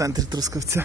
центрі Трускавця.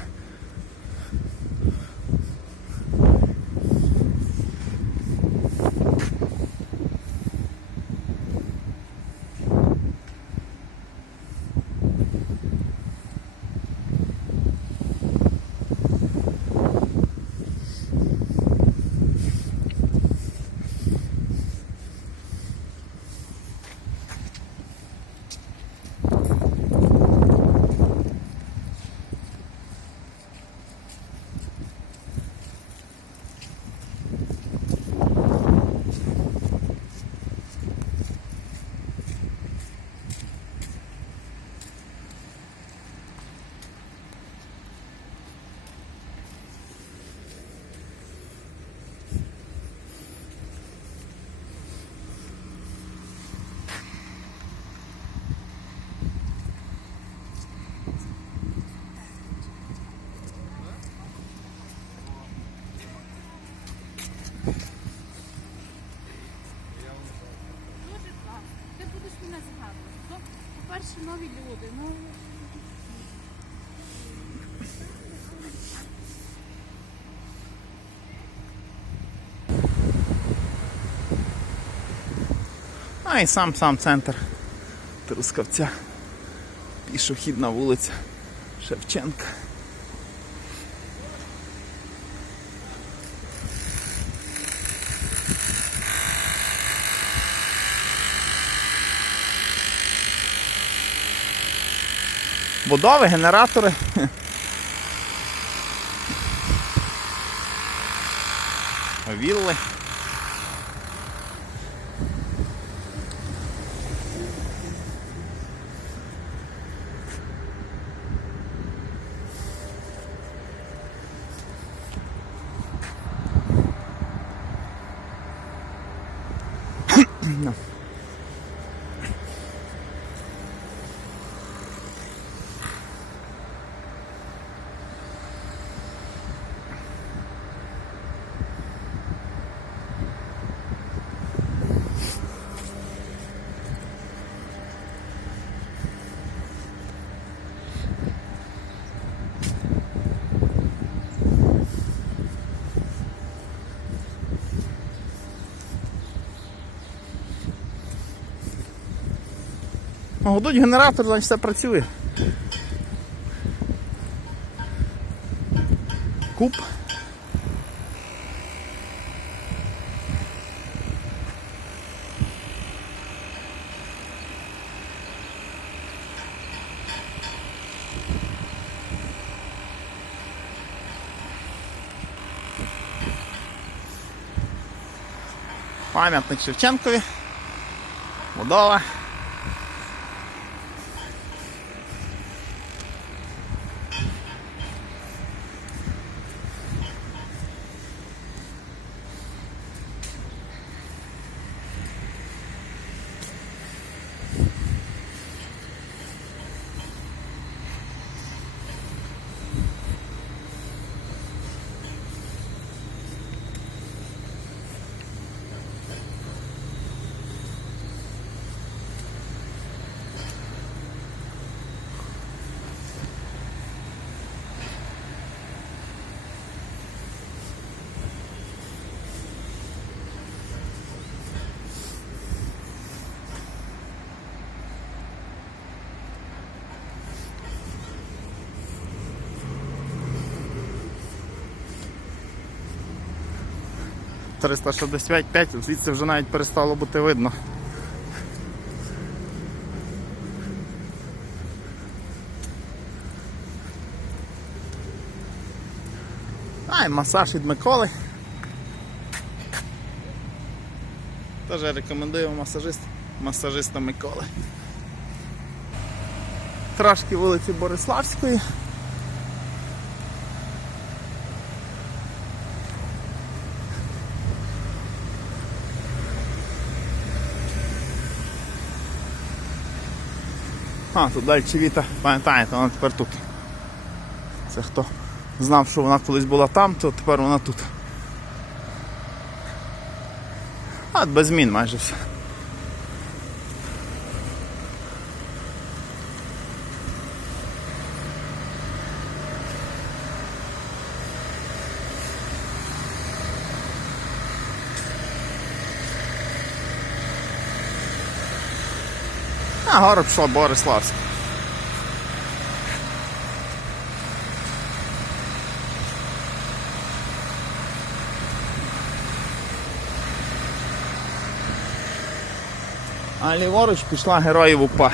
Дуже класно. Ти будеш мене згадувати. Ну, По-перше, нові люди. Ну, А і сам сам центр Трускавця. Пішохідна вулиця Шевченка. Будови, генератори. Вілли. Ну, Гудуть генератор, значить все працює. Куб. Пам'ятник Шевченкові. Будова. – 365, звідси вже навіть перестало бути видно. А, і масаж від Миколи. Теж рекомендую масажист, масажиста Миколи. Трошки вулиці Бориславської. А, тут далі Віта, пам'ятаєте, вона тепер тут. Це хто знав, що вона колись була там, то тепер вона тут. А, без змін майже все. А, гора пішла Бориславська. А ліворуч пішла героїв УПА.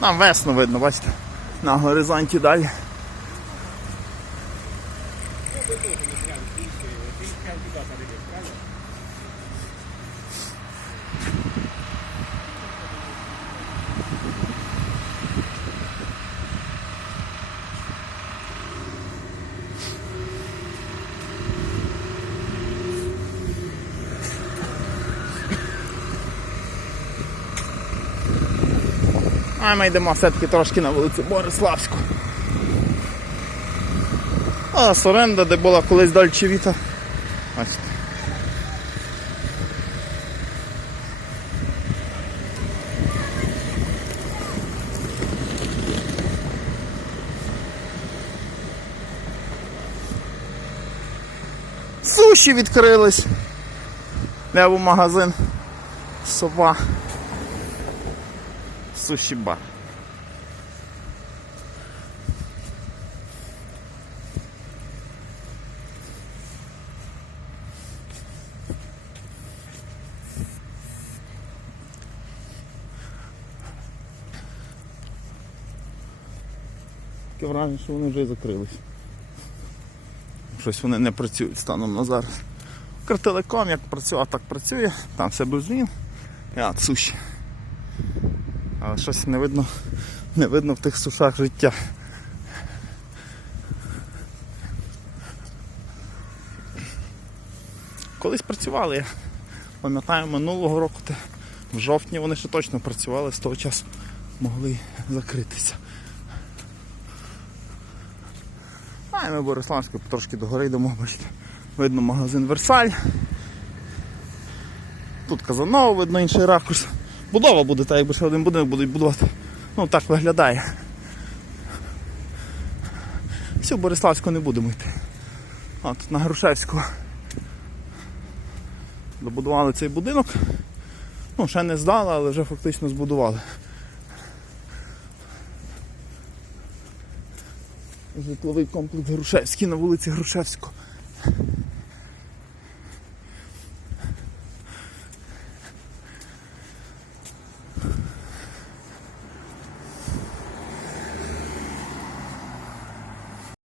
Нам весно видно, бачите, на горизонті далі. А ми йдемо все-таки трошки на вулицю Бориславську. А Соренда, де була колись Дольче Віта. Бачите. Суші відкрились. Леву магазин. Сова. Суші бар. Таке враження, що вони вже і закрились. Щось вони не працюють станом на зараз. Укртелеком як працював, так працює, там все без змін. Я суші. Але щось не видно, не видно в тих сушах життя. Колись працювали, я пам'ятаю, минулого року, в жовтні вони ще точно працювали, з того часу могли закритися. А і ми Бориславською трошки догори йдемо, бачите. Видно магазин Версаль. Тут Казанова, видно інший ракурс. Будова буде, так якби ще один будинок будуть будувати. Ну так виглядає. Всю Бориславську не будемо йти. А тут на Грушевську. Добудували цей будинок. Ну, ще не здали, але вже фактично збудували. Житловий комплекс Грушевський на вулиці Грушевського.